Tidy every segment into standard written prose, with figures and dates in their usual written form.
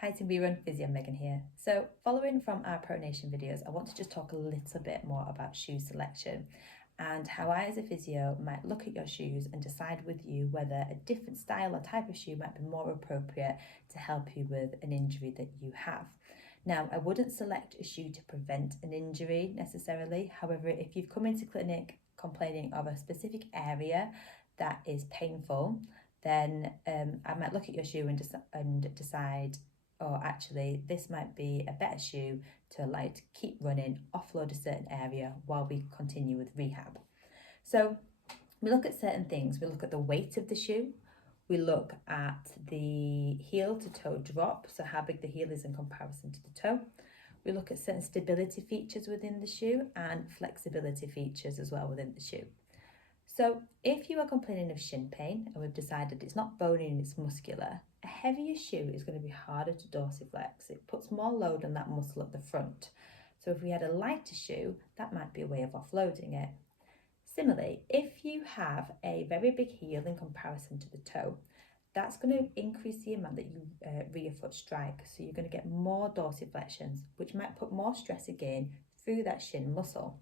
Hi Team Rerun, Physio Megan here. So following from our pronation videos, I want to just talk a little bit more about shoe selection and how I as a physio might look at your shoes and decide with you whether a different style or type of shoe might be more appropriate to help you with an injury that you have. Now, I wouldn't select a shoe to prevent an injury necessarily. However, if you've come into clinic complaining of a specific area that is painful, then I might look at your shoe and decide, or actually this might be a better shoe to keep running, offload a certain area while we continue with rehab. So we look at certain things. We look at the weight of the shoe. We look at the heel to toe drop, so how big the heel is in comparison to the toe. We look at certain stability features within the shoe and flexibility features as well within the shoe. So if you are complaining of shin pain and we've decided it's not bony and it's muscular, a heavier shoe is going to be harder to dorsiflex. It puts more load on that muscle at the front. So if we had a lighter shoe, that might be a way of offloading it. Similarly, if you have a very big heel in comparison to the toe, that's going to increase the amount that you rear foot strike. So you're going to get more dorsiflexions, which might put more stress again through that shin muscle.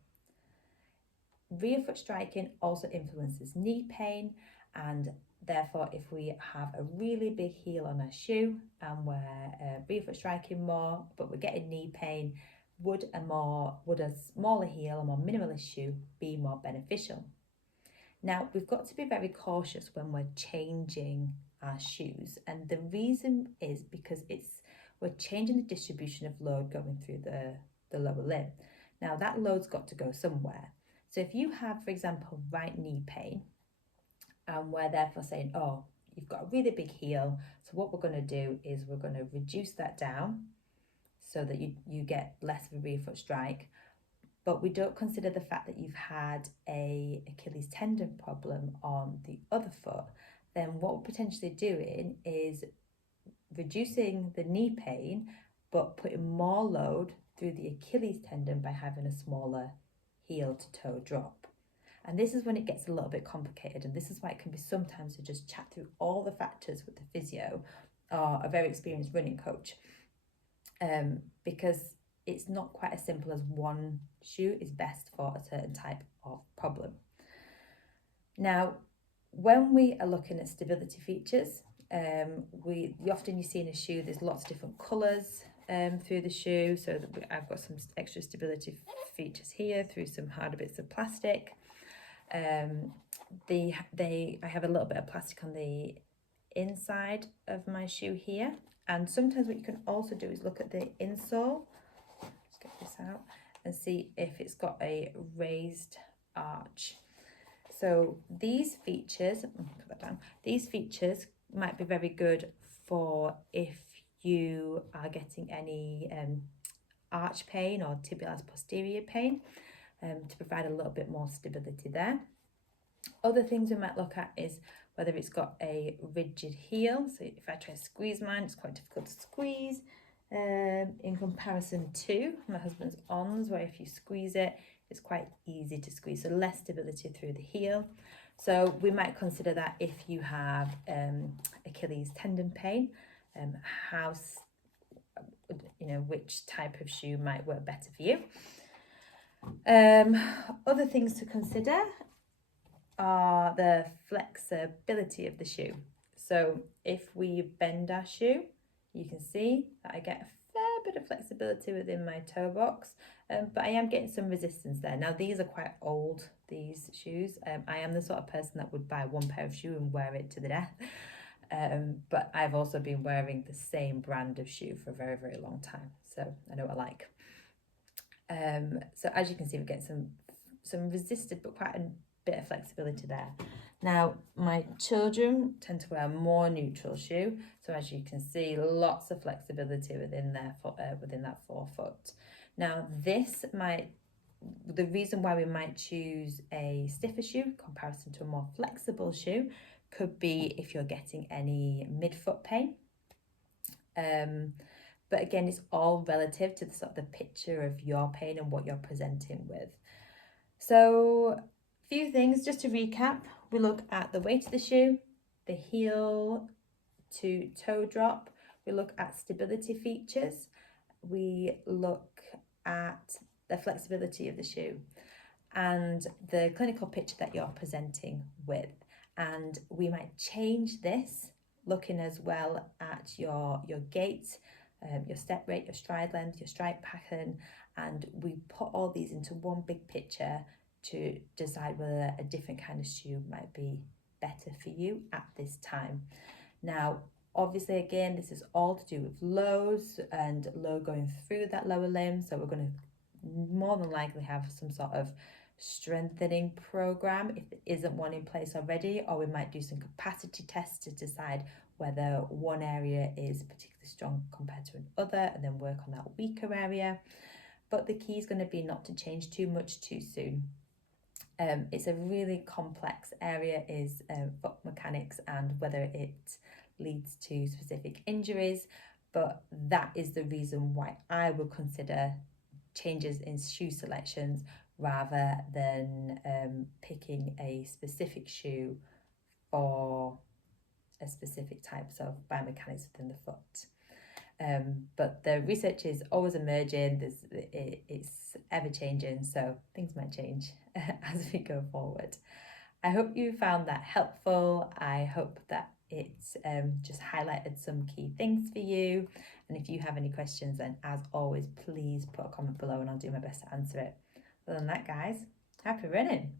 Rear foot striking also influences knee pain, and therefore if we have a really big heel on our shoe and we're rear foot striking more but we're getting knee pain, would a smaller heel, a more minimalist shoe be more beneficial? Now, we've got to be very cautious when we're changing our shoes, and the reason is because we're changing the distribution of load going through the lower limb. Now, that load's got to go somewhere. So if you have, for example, right knee pain, and we're therefore saying, oh, you've got a really big heel, so what we're going to do is we're going to reduce that down so that you get less of a rear foot strike, but we don't consider the fact that you've had a Achilles tendon problem on the other foot, then what we're potentially doing is reducing the knee pain, but putting more load through the Achilles tendon by having a smaller heel to toe drop. And this is when it gets a little bit complicated, and this is why it can be sometimes to just chat through all the factors with the physio or a very experienced running coach, because it's not quite as simple as one shoe is best for a certain type of problem. Now, when we are looking at stability features, we often you see in a shoe there's lots of different colours through the shoe. So I've got some extra stability features here through some harder bits of plastic. I have a little bit of plastic on the inside of my shoe here, and sometimes what you can also do is look at the insole. Let's get this out and see if it's got a raised arch. So these features, put that down, these features might be very good for if you are getting any arch pain or tibialis posterior pain, to provide a little bit more stability there. Other things we might look at is whether it's got a rigid heel. So if I try to squeeze mine, it's quite difficult to squeeze in comparison to my husband's ons, where if you squeeze it, it's quite easy to squeeze, so less stability through the heel. So we might consider that if you have Achilles tendon pain, which type of shoe might work better for you. Other things to consider are the flexibility of the shoe. So if we bend our shoe, you can see that I get a fair bit of flexibility within my toe box, but I am getting some resistance there. Now, these are quite old, these shoes. I am the sort of person that would buy one pair of shoe and wear it to the death. But I've also been wearing the same brand of shoe for a very, very long time. So I know what I like. So as you can see, we're getting some resisted, but quite a bit of flexibility there. Now, my children tend to wear a more neutral shoe, so as you can see, lots of flexibility within that forefoot. Now, the reason why we might choose a stiffer shoe in comparison to a more flexible shoe could be if you're getting any midfoot pain. But again, it's all relative to the picture of your pain and what you're presenting with. So, a few things just to recap. We look at the weight of the shoe, the heel to toe drop. we look at stability features, we look at the flexibility of the shoe and the clinical picture that you're presenting with. And we might change this, looking as well at your gait, your step rate, your stride length, your stride pattern, and we put all these into one big picture to decide whether a different kind of shoe might be better for you at this time. Now, obviously, again, this is all to do with lows and low going through that lower limb. So we're going to more than likely have some sort of strengthening program if there isn't one in place already, or we might do some capacity tests to decide whether one area is particularly strong compared to another, and then work on that weaker area. But the key is going to be not to change too much too soon. It's a really complex area, is foot mechanics and whether it leads to specific injuries, but that is the reason why I would consider changes in shoe selections rather than picking a specific shoe for a specific types of biomechanics within the foot. But the research is always emerging, it's ever changing, so things might change as we go forward. I hope you found that helpful. I hope that it's just highlighted some key things for you. And if you have any questions, then as always, please put a comment below and I'll do my best to answer it. Other than that, guys, happy running.